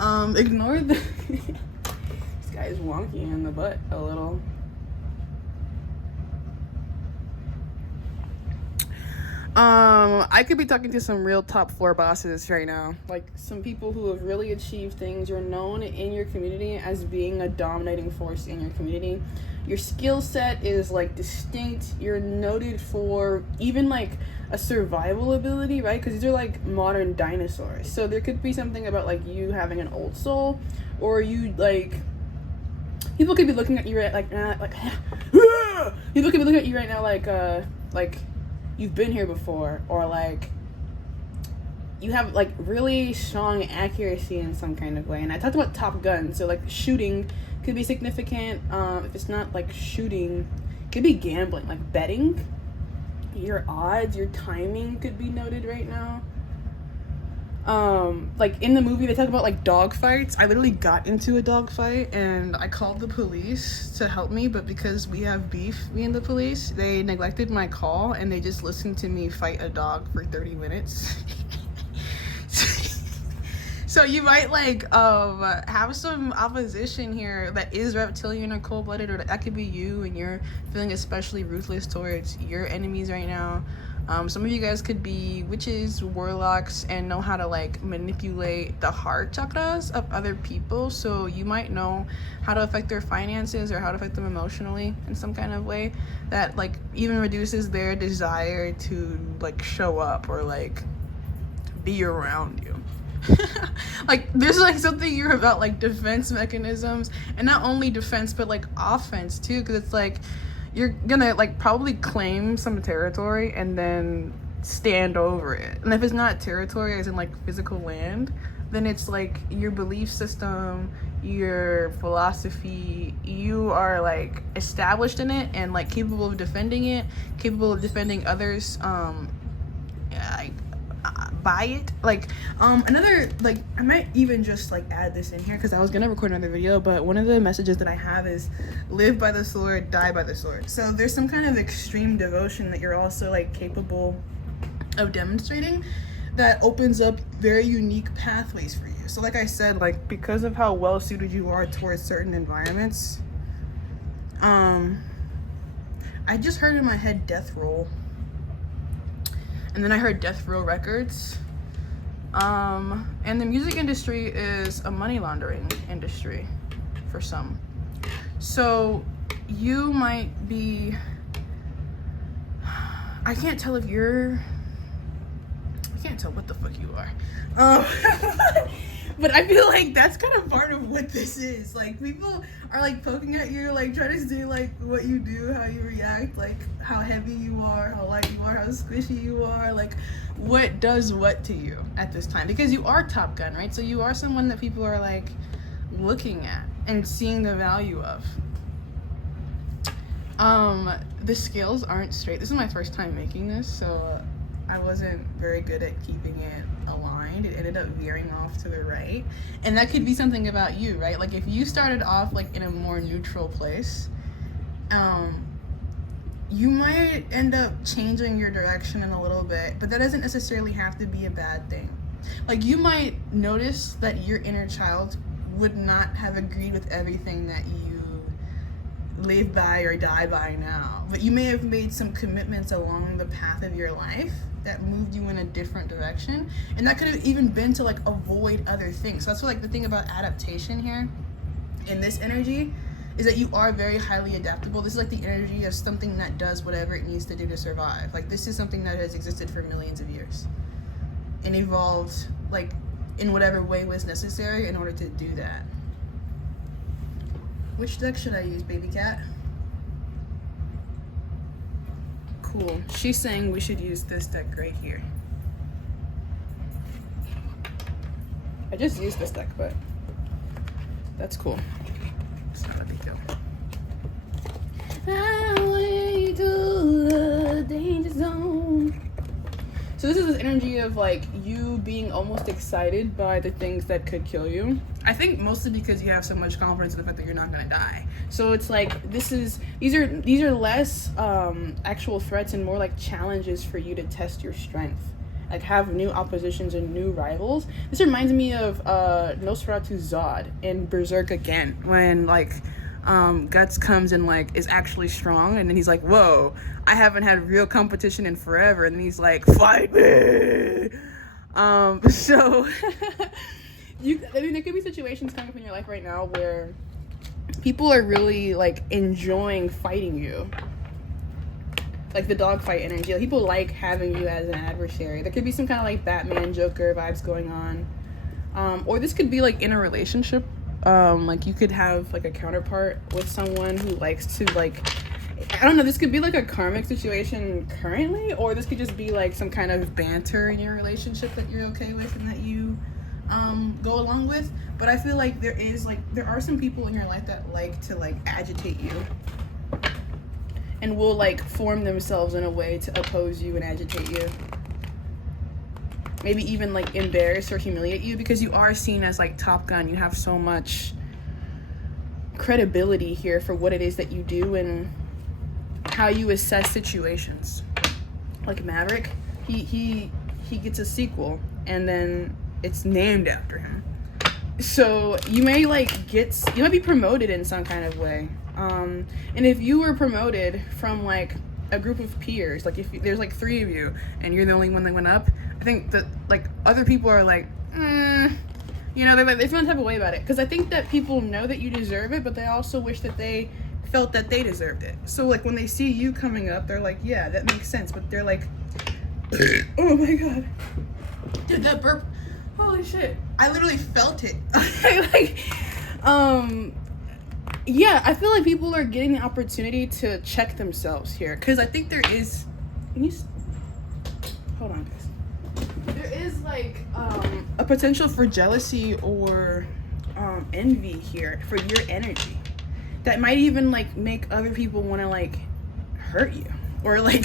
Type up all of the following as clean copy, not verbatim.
Ignore the this guy is wonky in the butt a little. I could be talking to some real top floor bosses right now. Like some people who have really achieved things. You're known in your community as being a dominating force in your community. Your skill set is like distinct. You're noted for even like a survival ability, right? Because these are like modern dinosaurs. So there could be something about like you having an old soul, or you like people could be looking at you right like people could be looking at you right now like you've been here before, or like you have like really strong accuracy in some kind of way. And I talked about Top Gun, so like shooting could be significant. If it's not like shooting, it could be gambling, like betting. Your odds, your timing could be noted right now. Like in the movie they talk about like dog fights. I literally got into a dog fight and I called the police to help me, but because we have beef, me and the police, they neglected my call and they just listened to me fight a dog for 30 minutes. So you might like have some opposition here that is reptilian or cold-blooded, or that could be you and you're feeling especially ruthless towards your enemies right now. Some of you guys could be witches, warlocks, and know how to like manipulate the heart chakras of other people. So you might know how to affect their finances or how to affect them emotionally in some kind of way that like even reduces their desire to like show up or like be around you. Like there's like something you're about like defense mechanisms, and not only defense but like offense too, because it's like you're gonna like probably claim some territory and then stand over it. And if it's not territory as in like physical land, then it's like your belief system, your philosophy, you are like established in it and like capable of defending it, capable of defending others by it. Like another, like I might even just like add this in here because I was gonna record another video, but one of the messages that I have is live by the sword, die by the sword. So there's some kind of extreme devotion that you're also like capable of demonstrating that opens up very unique pathways for you. So like I said, like because of how well suited you are towards certain environments, I just heard in my head death roll. And then I heard Death Row Records. And the music industry is a money laundering industry for some. So you might be, I can't tell what the fuck you are. But I feel like that's kind of part of what this is. Like people are like poking at you, like trying to see like what you do, how you react, like how heavy you are, how light you are, how squishy you are, like what does what to you at this time. Because you are Top Gun, right? So you are someone that people are like looking at and seeing the value of. The scales aren't straight. This is my first time making this, so I wasn't very good at keeping it aligned. It ended up veering off to the right. And that could be something about you, right? Like if you started off like in a more neutral place, you might end up changing your direction in a little bit, but that doesn't necessarily have to be a bad thing. Like you might notice that your inner child would not have agreed with everything that you live by or die by now, but you may have made some commitments along the path of your life that moved you in a different direction, and that could have even been to like avoid other things. So that's what, like the thing about adaptation here in this energy is that you are very highly adaptable. This is like the energy of something that does whatever it needs to do to survive. Like this is something that has existed for millions of years and evolved like in whatever way was necessary in order to do that. Which deck should I use, baby cat? Cool. She's saying we should use this deck right here. I just used this deck, but that's cool. It's not a big deal. Highway to the danger zone. So this is this energy of like you being almost excited by the things that could kill you. I think mostly because you have so much confidence in the fact that you're not gonna die. So it's like these are less actual threats and more like challenges for you to test your strength like have new oppositions and new rivals. This reminds me of Nosferatu Zod in Berserk again, when like Guts comes and like is actually strong, and then he's like, whoa, I haven't had real competition in forever, and then he's like, fight me. So I mean, there could be situations coming up in your life right now where people are really like enjoying fighting you, like the dogfight energy. Like, people like having you as an adversary. There could be some kind of like Batman Joker vibes going on, or this could be like in a relationship. Like you could have like a counterpart with someone who likes to like, I don't know, this could be like a karmic situation currently, or this could just be like some kind of banter in your relationship that you're okay with and that you go along with. But I feel like there are some people in your life that like to like agitate you and will like form themselves in a way to oppose you and agitate you. Maybe even like embarrass or humiliate you, because you are seen as like Top Gun. You have so much credibility here for what it is that you do and how you assess situations. Like Maverick, he gets a sequel and then it's named after him. So you may be promoted in some kind of way. And if you were promoted from like a group of peers, like if there's like 3 of you and you're the only one that went up, I think that like other people are like, you know, they feel some type of way about it, because I think that people know that you deserve it, but they also wish that they felt that they deserved it. So like when they see you coming up, they're like, yeah, that makes sense, but they're like, oh my god, dude, that burp, holy shit, I literally felt it. Yeah, I feel like people are getting the opportunity to check themselves here, because I think there is, hold on guys, there is like a potential for jealousy or envy here for your energy that might even like make other people want to like hurt you or like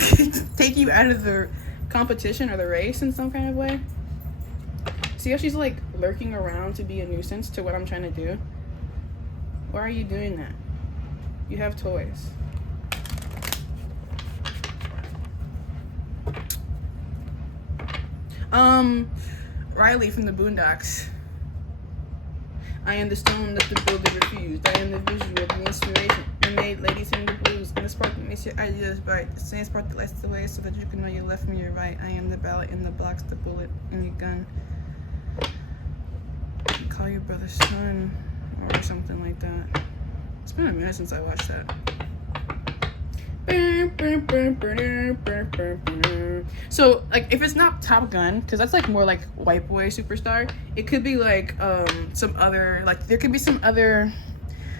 take you out of the competition or the race in some kind of way. See how she's like lurking around to be a nuisance to what I'm trying to do? Why are you doing that? You have toys. Riley from the Boondocks. I am the stone that the builder refused. I am the visual, the inspiration. I made ladies in the blues, and the spark that makes your ideas bright. The same spark that lights the way so that you can know your left from your right. I am the ballot in the blocks, the bullet in your gun. You call your brother son, or something like that. It's been a minute since I watched that. So like if it's not Top Gun, because that's like more like white boy superstar, it could be like some other, like there could be some other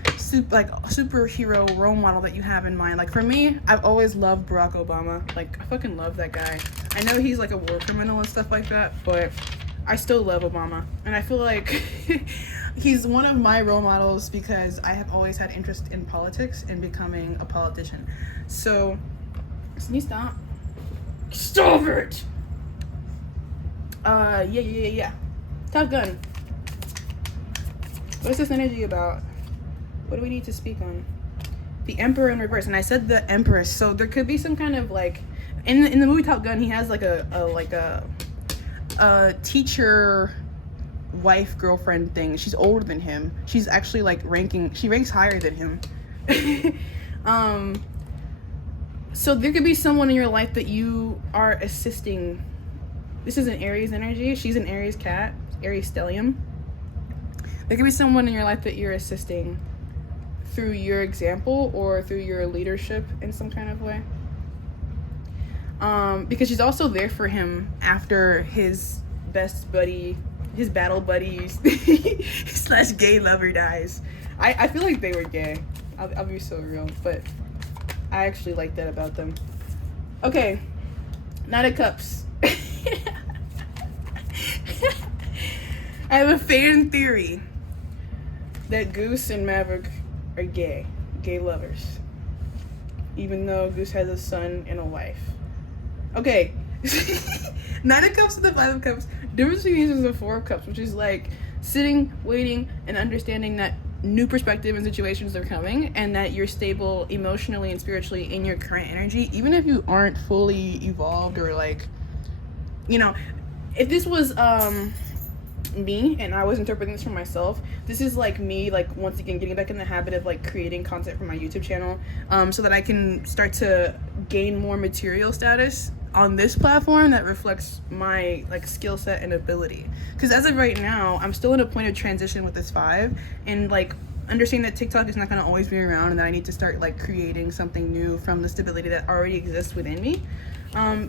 superhero role model that you have in mind. Like for me, I've always loved Barack Obama. Like I fucking love that guy. I know he's like a war criminal and stuff like that, but I still love Obama, and I feel like he's one of my role models because I have always had interest in politics and becoming a politician. So, can you stop? Stop it! Yeah. Top Gun. What's this energy about? What do we need to speak on? The Emperor in reverse, and I said the Empress. So there could be some kind of like, in the movie Top Gun, he has like a teacher wife girlfriend thing. She's older than him. She's actually like she ranks higher than him. So there could be someone in your life that you are assisting. This is an Aries energy. She's an Aries cat, Aries stellium. There could be someone in your life that you're assisting through your example or through your leadership in some kind of way. Because she's also there for him after his best buddy, his battle buddy / gay lover dies. I feel like they were gay. I'll be so real, but I actually like that about them. Okay, Knight of Cups. I have a fan theory that Goose and Maverick are gay lovers, even though Goose has a son and a wife. Okay. Nine of Cups and the Five of Cups. Difference between these is the Four of Cups, which is like sitting, waiting, and understanding that new perspective and situations are coming, and that you're stable emotionally and spiritually in your current energy, even if you aren't fully evolved or like you know, if this was me and I was interpreting this for myself, this is like me, like, once again getting back in the habit of like creating content for my YouTube channel, so that I can start to gain more material status on this platform that reflects my like skill set and ability. Because as of right now, I'm still in a point of transition with this 5, and like understanding that TikTok is not going to always be around, and that I need to start like creating something new from the stability that already exists within me.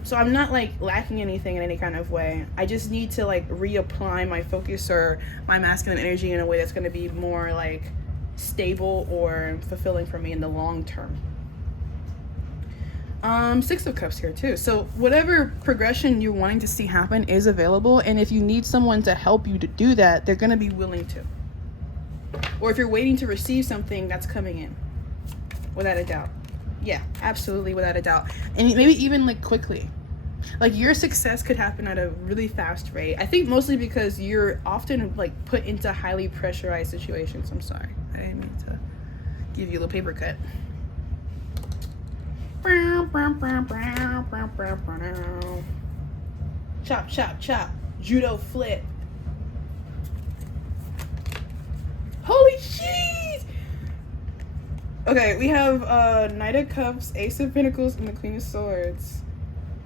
So I'm not like lacking anything in any kind of way. I just need to like reapply my focus or my masculine energy in a way that's going to be more like stable or fulfilling for me in the long term. 6 of Cups here too. So whatever progression you're wanting to see happen is available, and if you need someone to help you to do that, they're going to be willing to. Or if you're waiting to receive something, that's coming in, without a doubt. Yeah, absolutely, without a doubt. And maybe even like quickly. Like your success could happen at a really fast rate. I think mostly because you're often like put into highly pressurized situations. I'm sorry, I didn't mean to give you a little paper cut. Chop, chop, chop. Judo flip. Holy shit! Okay, we have Knight of Cups, Ace of Pentacles, and the Queen of Swords.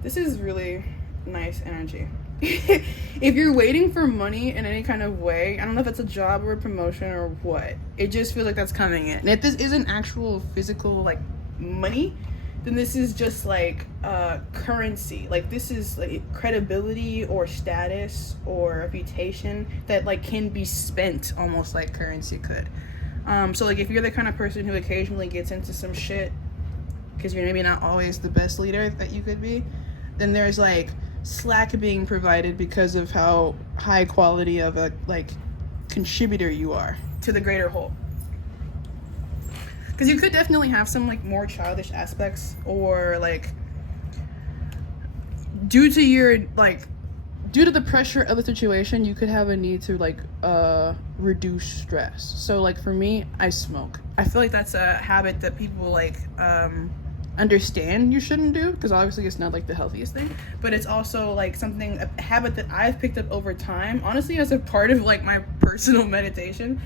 This is really nice energy. If you're waiting for money in any kind of way, I don't know if it's a job or a promotion or what, it just feels like that's coming in. And if this isn't actual physical like money, then this is just like currency. Like this is like credibility or status or reputation that like can be spent almost like currency could. So like if you're the kind of person who occasionally gets into some shit because you're maybe not always the best leader that you could be, then there's like slack being provided because of how high quality of a like contributor you are to the greater whole. Because you could definitely have some like more childish aspects, or like due to the pressure of the situation, you could have a need to like reduce stress. So like for me, I smoke. I feel like that's a habit that people like understand you shouldn't do, because obviously it's not like the healthiest thing, but it's also like a habit that I've picked up over time, honestly, as a part of like my personal meditation.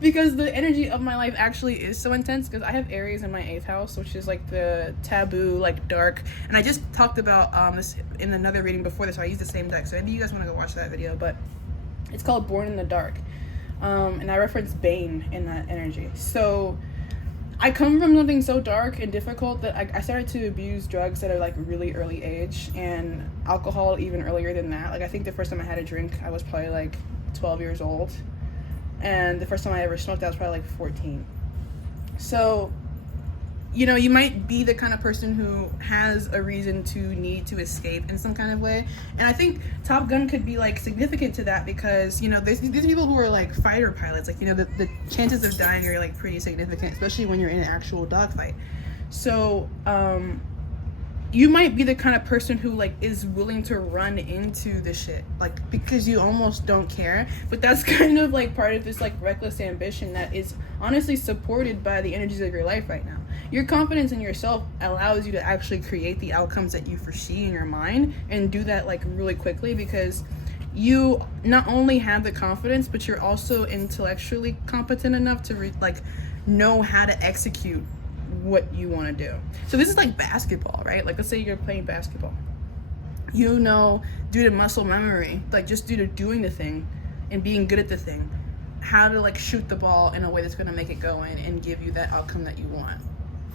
Because the energy of my life actually is so intense, because I have Aries in my 8th house, which is like the taboo, like dark, and I just talked about this in another reading before this, so I used the same deck, so maybe you guys want to go watch that video, but it's called Born in the Dark, and I reference Bane in that energy. So I come from something so dark and difficult that I started to abuse drugs at a like really early age, and alcohol even earlier than that. Like I think the first time I had a drink, I was probably like 12 years old. And the first time I ever smoked, I was probably like 14. So, you know, you might be the kind of person who has a reason to need to escape in some kind of way. And I think Top Gun could be like significant to that, because, you know, there's these people who are like fighter pilots. Like, you know, the chances of dying are like pretty significant, especially when you're in an actual dogfight. So, you might be the kind of person who like is willing to run into the shit, like because you almost don't care. But that's kind of like part of this like reckless ambition that is honestly supported by the energies of your life right now. Your confidence in yourself allows you to actually create the outcomes that you foresee in your mind, and do that like really quickly, because you not only have the confidence, but you're also intellectually competent enough to like know how to execute what you want to do. So this is like basketball, right? Like let's say you're playing basketball, you know, due to muscle memory, like just due to doing the thing and being good at the thing, how to like shoot the ball in a way that's going to make it go in and give you that outcome that you want.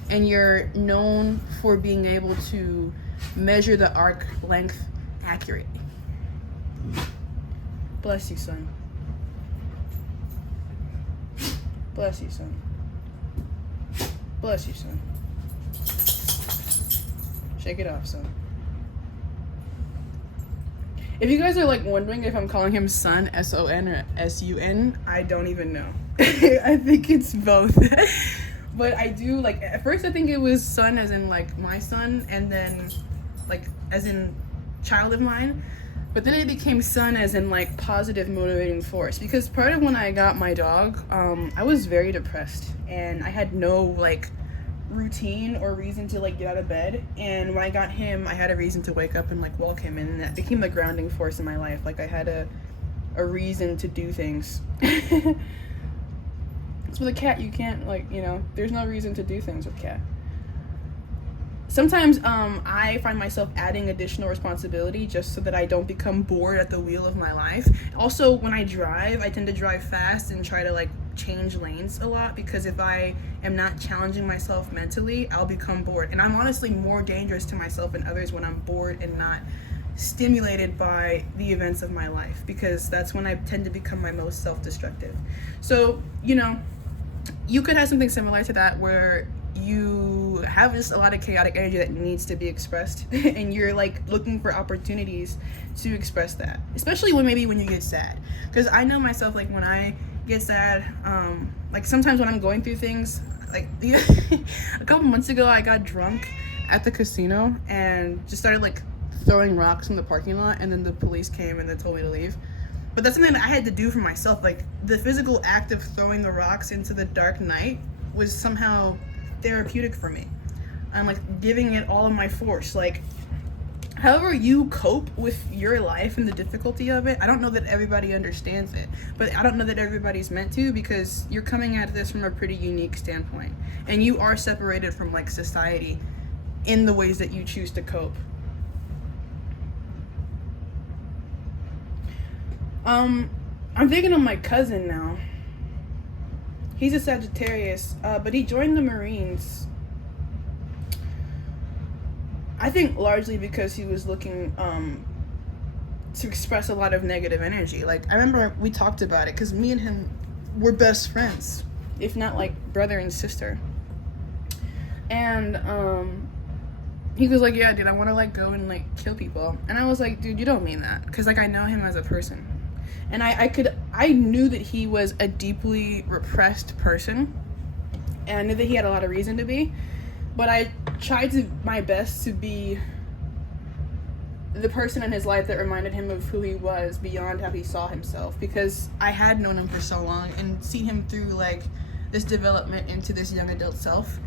And you're known for being able to measure the arc length accurately. Bless you, son. Bless you, son. Bless you, son. Shake it off, son. If you guys are like wondering if I'm calling him son, S-O-N, or S-U-N, I don't even know. I think it's both. But I do, like, at first I think it was son as in like my son, and then like as in child of mine. But then it became son as in like positive motivating force, because part of when I got my dog, I was very depressed, and I had no like routine or reason to like get out of bed, and when I got him, I had a reason to wake up and like walk him, and that became the grounding force in my life. Like I had a reason to do things. It's with a cat, you can't, like, you know, there's no reason to do things with cat. Sometimes I find myself adding additional responsibility just so that I don't become bored at the wheel of my life. Also, when I drive, I tend to drive fast and try to like change lanes a lot, because if I am not challenging myself mentally, I'll become bored. And I'm honestly more dangerous to myself and others when I'm bored and not stimulated by the events of my life, because that's when I tend to become my most self-destructive. So, you know, you could have something similar to that where you have just a lot of chaotic energy that needs to be expressed and you're like looking for opportunities to express that, especially when you get sad. Because I know myself, like when I get sad, like sometimes when I'm going through things, like a couple months ago I got drunk at the casino and just started like throwing rocks in the parking lot, and then the police came and they told me to leave. But that's something that I had to do for myself. Like the physical act of throwing the rocks into the dark night was somehow therapeutic for me. I'm like giving it all of my force. Like however you cope with your life and the difficulty of it, I don't know that everybody understands it, but I don't know that everybody's meant to, because you're coming at this from a pretty unique standpoint, and you are separated from like society in the ways that you choose to cope. I'm thinking of my cousin now. He's a Sagittarius, but he joined the Marines. I think largely because he was looking to express a lot of negative energy. Like I remember we talked about it because me and him were best friends, if not like brother and sister. And he was like, "Yeah, dude, I want to like go and like kill people." And I was like, "Dude, you don't mean that," because like I know him as a person. And I knew that he was a deeply repressed person, and I knew that he had a lot of reason to be, but I tried my best to be the person in his life that reminded him of who he was beyond how he saw himself, because I had known him for so long and seen him through like this development into this young adult self.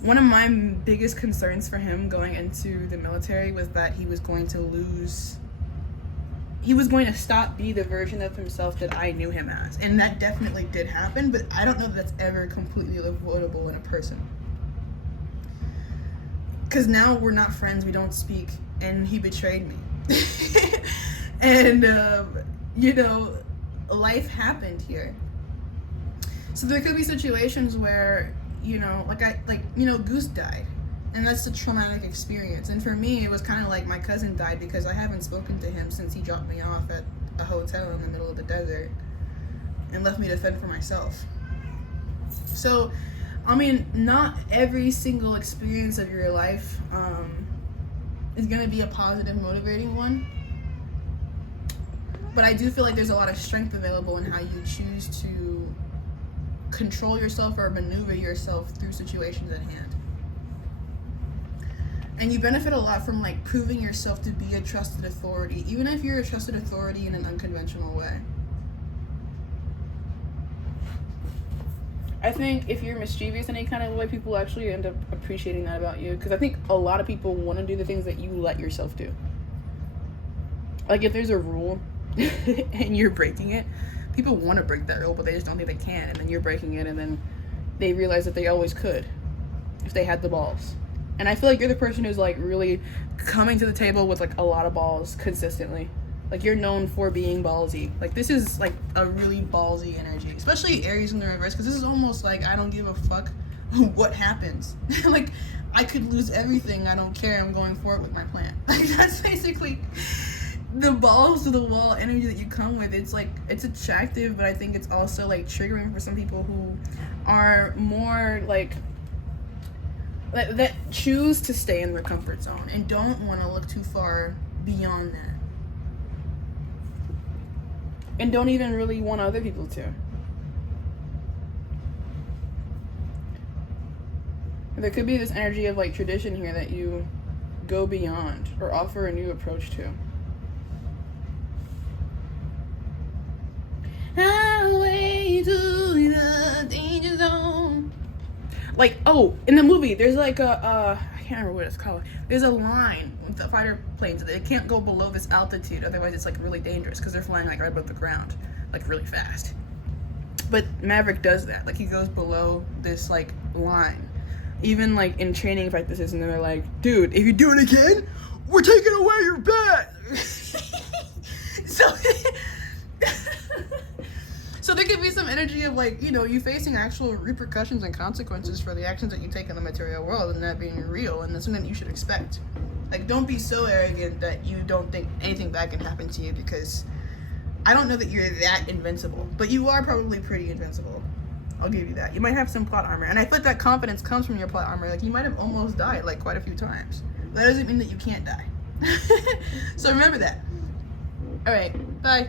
One of my biggest concerns for him going into the military was that he was going to stop being the version of himself that I knew him as. And that definitely did happen, but I don't know that that's ever completely avoidable in a person. Because now we're not friends, we don't speak, and he betrayed me. And, you know, life happened here. So there could be situations where, you know, Goose died. And that's a traumatic experience. And for me, it was kind of like my cousin died, because I haven't spoken to him since he dropped me off at a hotel in the middle of the desert and left me to fend for myself. So, I mean, not every single experience of your life is going to be a positive, motivating one. But I do feel like there's a lot of strength available in how you choose to control yourself or maneuver yourself through situations at hand. And you benefit a lot from like proving yourself to be a trusted authority, even if you're a trusted authority in an unconventional way. I think if you're mischievous in any kind of way, people actually end up appreciating that about you, because I think a lot of people want to do the things that you let yourself do. Like if there's a rule and you're breaking it, people want to break that rule, but they just don't think they can, and then you're breaking it, and then they realize that they always could if they had the balls. And I feel like you're the person who's like really coming to the table with like a lot of balls consistently. Like you're known for being ballsy. Like this is like a really ballsy energy, especially Aries in the reverse, because this is almost like I don't give a fuck what happens. Like I could lose everything, I don't care, I'm going forward with my plan. Like that's basically the balls to the wall energy that you come with. It's like, it's attractive, but I think it's also like triggering for some people who are more like that choose to stay in their comfort zone and don't want to look too far beyond that, and don't even really want other people to. There could be this energy of like tradition here that you go beyond or offer a new approach to. Highway to the danger zone. Like, oh, in the movie, there's like I can't remember what it's called. There's a line with the fighter planes that they can't go below this altitude, otherwise it's like really dangerous because they're flying like right above the ground, like really fast. But Maverick does that. Like he goes below this like line, even like in training practices, and they're like, "Dude, if you do it again, we're taking away your bet." So. So there could be some energy of like, you know, you facing actual repercussions and consequences for the actions that you take in the material world, and that being real, and that's something that you should expect. Like, don't be so arrogant that you don't think anything bad can happen to you, because I don't know that you're that invincible, but you are probably pretty invincible. I'll give you that. You might have some plot armor, and I feel like that confidence comes from your plot armor. Like, you might have almost died like quite a few times. That doesn't mean that you can't die. So remember that. All right, bye.